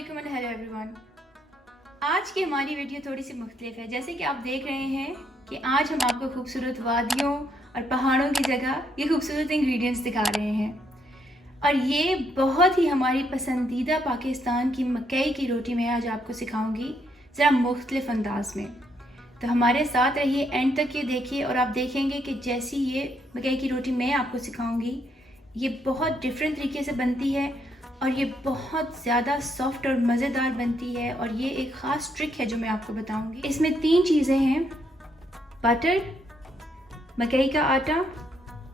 अस्सलामुअलैकुम and hello everyone. आज की हमारी वीडियो थोड़ी सी मुख्तलिफ है। जैसे कि आप देख रहे हैं कि आज हम आपको खूबसूरत वादियों और पहाड़ों की जगह ये खूबसूरत इंग्रेडिएंट्स दिखा रहे हैं, और ये बहुत ही हमारी पसंदीदा पाकिस्तान की मकई की रोटी मैं आज आपको सिखाऊंगी ज़रा मुख्तलिफ अंदाज में। तो हमारे साथ रहिए, एंड तक ये देखिए और आप देखेंगे कि जैसी ये मकई की रोटी मैं आपको सिखाऊंगी ये बहुत डिफरेंट तरीके से बनती है और ये बहुत ज़्यादा सॉफ्ट और मज़ेदार बनती है। और ये एक ख़ास ट्रिक है जो मैं आपको बताऊंगी। इसमें 3 चीज़ें हैं: बटर, मकई का आटा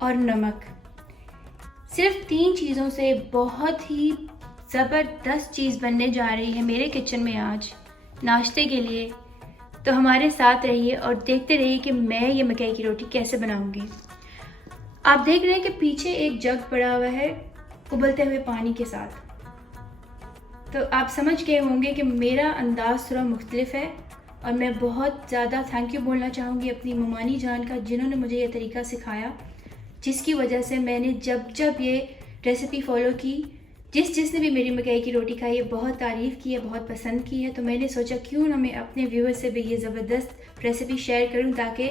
और नमक। सिर्फ 3 चीज़ों से बहुत ही ज़बरदस्त चीज़ बनने जा रही है मेरे किचन में आज नाश्ते के लिए। तो हमारे साथ रहिए और देखते रहिए कि मैं ये मकई की रोटी कैसे बनाऊंगी। आप देख रहे हैं कि पीछे एक जग पड़ा हुआ है उबलते हुए पानी के साथ। तो आप समझ गए होंगे कि मेरा अंदाज़ थोड़ा मुख्तलिफ है, और मैं बहुत ज़्यादा थैंक यू बोलना चाहूँगी अपनी ममानी जान का, जिन्होंने मुझे ये तरीका सिखाया, जिसकी वजह से मैंने जब ये रेसिपी फॉलो की, जिसने भी मेरी मकई की रोटी खाई है बहुत तारीफ़ की है, बहुत पसंद की है। तो मैंने सोचा क्यों ना मैं अपने व्यूअर्स से भी ये ज़बरदस्त रेसिपी शेयर करूँ ताकि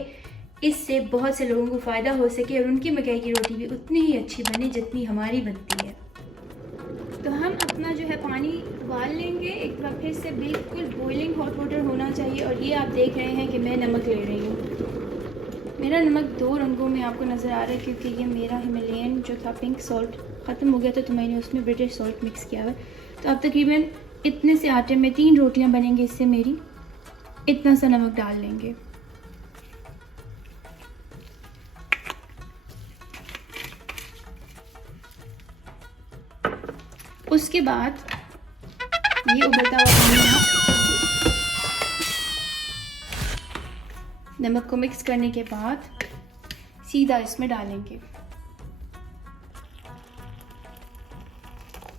इससे बहुत से लोगों को फ़ायदा हो सके और उनकी मकई की रोटी भी उतनी ही अच्छी बने जितनी हमारी बनती है। तो हम अपना जो है पानी उबाल लेंगे एक बार फिर से, बिल्कुल बॉइलिंग हॉट वाटर होना चाहिए। और ये आप देख रहे हैं कि मैं नमक ले रही हूँ। मेरा नमक 2 रंगों में आपको नज़र आ रहा है, क्योंकि ये मेरा हिमालयन जो था पिंक सॉल्ट ख़त्म हो गया था, तो मैंने उसमें ब्रिटिश सॉल्ट मिक्स किया हुआ है। तो अब तकरीबन इतने से आटे में 3 रोटियाँ बनेंगी, इससे मेरी इतना सा नमक डाल लेंगे। उसके बाद ये उबलता हुआ पानी नमक को मिक्स करने के बाद सीधा इसमें डालेंगे।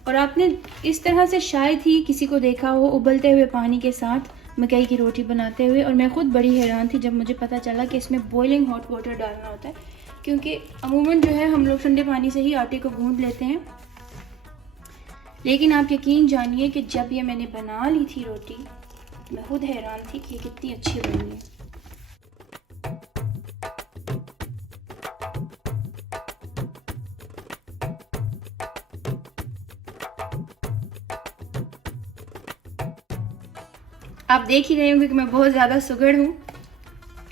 और आपने इस तरह से शायद ही किसी को देखा हो उबलते हुए पानी के साथ मकई की रोटी बनाते हुए। और मैं ख़ुद बड़ी हैरान थी जब मुझे पता चला कि इसमें बॉइलिंग हॉट वाटर डालना होता है, क्योंकि अमूमन जो है हम लोग ठंडे पानी से ही आटे को गूंद लेते हैं। लेकिन आप यकीन जानिए कि जब ये मैंने बना ली थी रोटी, मैं खुद हैरान थी कि ये कितनी अच्छी बनी है। आप देख ही रहे होंगे कि मैं बहुत ज़्यादा सुगड़ हूँ,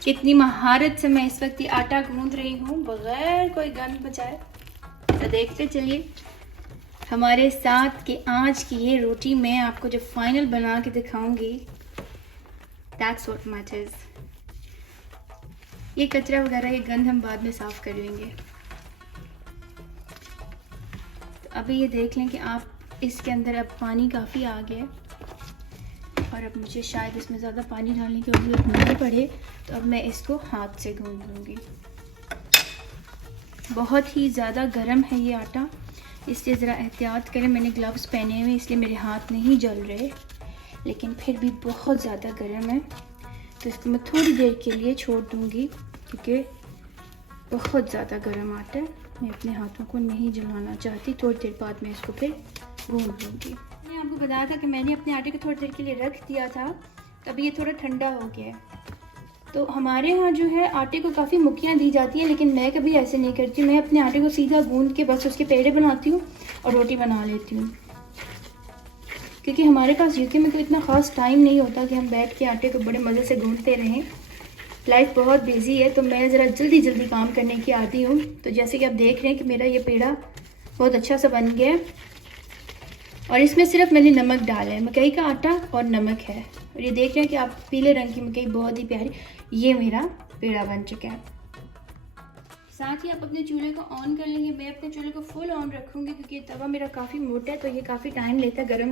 कितनी महारत से मैं इस वक्त ये आटा गूंद रही हूँ बगैर कोई गंद बचाए। तो देखते चलिए हमारे साथ कि आज की ये रोटी मैं आपको जब फाइनल बना के दिखाऊंगी, दैट्स व्हाट मैटर्स। ये कचरा वगैरह ये गंद हम बाद में साफ़ कर लेंगे। तो अभी ये देख लें कि आप इसके अंदर अब पानी काफ़ी आ गया, और अब मुझे शायद इसमें ज़्यादा पानी डालने की ज़रूरत नहीं पड़े। तो अब मैं इसको हाथ से गूंद लूँगी। बहुत ही ज़्यादा गर्म है ये आटा, इसलिए ज़रा एहतियात करें। मैंने ग्लव्स पहने हुए इसलिए मेरे हाथ नहीं जल रहे, लेकिन फिर भी बहुत ज़्यादा गर्म है। तो इसको मैं थोड़ी देर के लिए छोड़ दूँगी, क्योंकि बहुत ज़्यादा गर्म आटा है। मैं अपने हाथों को नहीं जलाना चाहती। थोड़ी देर बाद मैं इसको फिर गूंद लूँगी। मैंने आपको बताया था कि मैंने अपने आटे को थोड़ी देर के लिए रख दिया था, तब ये थोड़ा ठंडा हो गया है। तो हमारे यहाँ जो है आटे को काफ़ी मुक्कियाँ दी जाती हैं, लेकिन मैं कभी ऐसे नहीं करती। मैं अपने आटे को सीधा गूंद के बस उसके पेड़े बनाती हूँ और रोटी बना लेती हूँ, क्योंकि हमारे पास यूके में कोई इतना ख़ास टाइम नहीं होता कि हम बैठ के आटे को बड़े मज़े से गूंदते रहें। लाइफ बहुत बिजी है, तो मैं ज़रा जल्दी काम करने की आती हूँ। तो जैसे कि आप देख रहे हैं कि मेरा ये पेड़ा बहुत अच्छा सा बन गया है, और इसमें सिर्फ मैंने नमक डाला है, मकई का आटा और नमक है। और ये देख रहे हैं कि आप पीले रंग की मकई बहुत ही प्यारी, ये मेरा पेड़ा बन चुका है। साथ ही आप अपने चूल्हे को ऑन कर लेंगे। मैं अपने चूल्हे को फुल ऑन रखूँगी, क्योंकि तवा मेरा काफ़ी मोटा है, तो ये काफ़ी टाइम लेता है गर्म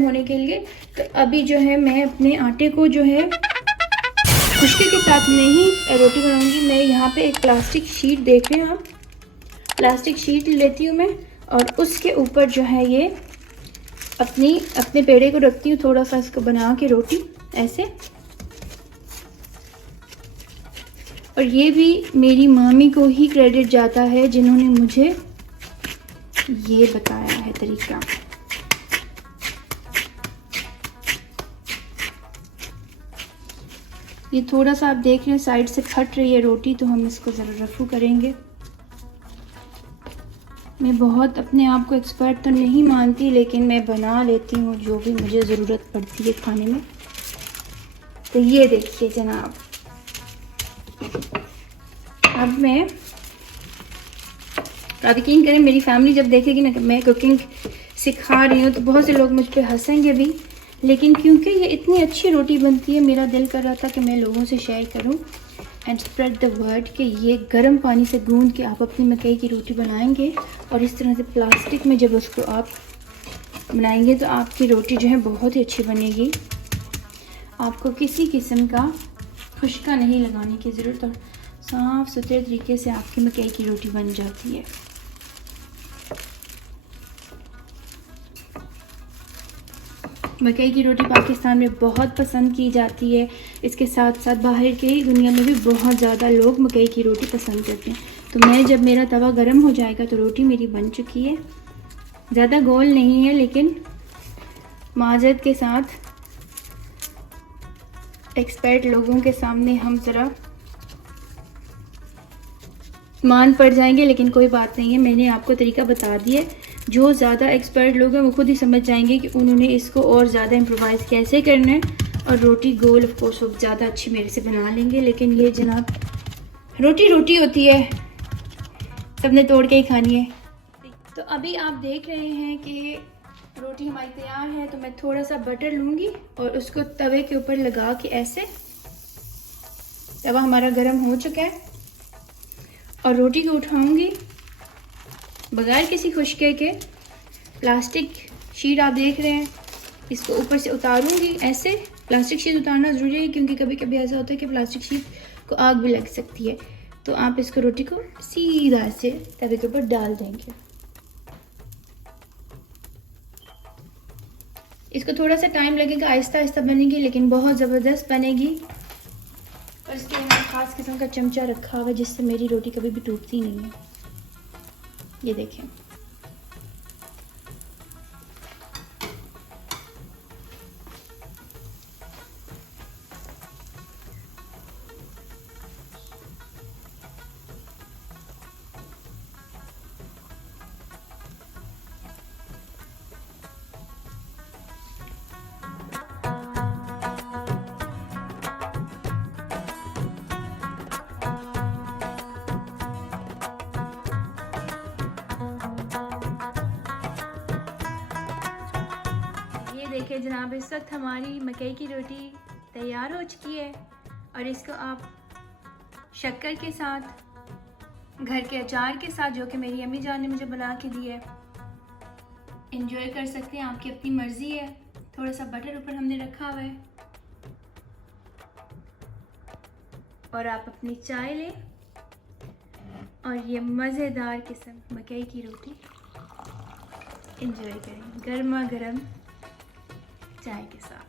होने के लिए। तो अभी जो है मैं अपने आटे को जो है खुश्की के साथ नहीं रोटी बनाऊँगी। मैं यहाँ पे एक प्लास्टिक शीट देख रहे हैं आप, प्लास्टिक शीट लेती हूँ मैं, और उसके ऊपर जो है ये अपने पेड़े को रखती हूँ, थोड़ा सा इसको बना के रोटी ऐसे। और ये भी मेरी मामी को ही क्रेडिट जाता है, जिन्होंने मुझे ये बताया है तरीका। ये थोड़ा सा आप देख रहे हैं साइड से फट रही है रोटी, तो हम इसको ज़रा रफू करेंगे। मैं बहुत अपने आप को एक्सपर्ट तो नहीं मानती, लेकिन मैं बना लेती हूँ जो भी मुझे ज़रूरत पड़ती है खाने में। तो ये देखिए जनाब, अब मैं, आप यकीन करें मेरी फैमिली जब देखेगी ना कि मैं कुकिंग सिखा रही हूँ तो बहुत से लोग मुझ पे हंसेंगे भी, लेकिन क्योंकि ये इतनी अच्छी रोटी बनती है, मेरा दिल कर रहा था कि मैं लोगों से शेयर करूँ एंड स्प्रेड द वर्ड कि ये गर्म पानी से गूंद के आप अपनी मकई की रोटी बनाएंगे और इस तरह से प्लास्टिक में जब उसको आप बनाएंगे तो आपकी रोटी जो है बहुत ही अच्छी बनेगी। आपको किसी किस्म का खुशका नहीं लगाने की ज़रूरत और साफ़ सुथरे तरीके से आपकी मकई की रोटी बन जाती है। मकई की रोटी पाकिस्तान में बहुत पसंद की जाती है, इसके साथ साथ बाहर की दुनिया में भी बहुत ज़्यादा लोग मकई की रोटी पसंद करते हैं। तो मैं जब मेरा तवा गर्म हो जाएगा तो रोटी मेरी बन चुकी है। ज़्यादा गोल नहीं है, लेकिन माजरत के साथ एक्सपर्ट लोगों के सामने हम ज़रा मान पड़ जाएंगे, लेकिन कोई बात नहीं है, मैंने आपको तरीका बता दिया। जो ज़्यादा एक्सपर्ट लोग हैं वो खुद ही समझ जाएंगे कि उन्होंने इसको और ज़्यादा इम्प्रोवाइज़ कैसे करना है, और रोटी गोल ऑफ कोर्स वो ज़्यादा अच्छी मेरे से बना लेंगे। लेकिन ये जनाब रोटी रोटी होती है, सबने तोड़ के ही खानी है। तो अभी आप देख रहे हैं कि रोटी हमारी तैयार है, तो मैं थोड़ा सा बटर लूँगी और उसको तवे के ऊपर लगा के ऐसे, तवा हमारा गर्म हो चुका है, और रोटी को उठाऊंगी बगैर किसी खुशके के। प्लास्टिक शीट आप देख रहे हैं, इसको ऊपर से उतारूंगी ऐसे। प्लास्टिक शीट उतारना ज़रूरी है क्योंकि कभी कभी ऐसा होता है कि प्लास्टिक शीट को आग भी लग सकती है। तो आप इसको रोटी को सीधा से तवे के ऊपर डाल देंगे। इसको थोड़ा सा टाइम लगेगा, आहिस्ता आहिस्ता बनेगी, लेकिन बहुत ज़बरदस्त बनेगी। और इसके लिए मैंने ख़ास किस्म का चमचा रखा हुआ है जिससे मेरी रोटी कभी भी टूटती नहीं है। ये देखें, देखिए जनाब, इस वक्त हमारी मकई की रोटी तैयार हो चुकी है और इसको आप शक्कर के साथ, घर के अचार के साथ, जो कि मेरी अम्मी जान ने मुझे बना के दी है, एंजॉय कर सकते हैं। आपकी अपनी मर्ज़ी है। थोड़ा सा बटर ऊपर हमने रखा हुआ है और आप अपनी चाय लें और ये मज़ेदार किस्म मकई की रोटी एंजॉय करें गर्मा गर्म चाय के साथ।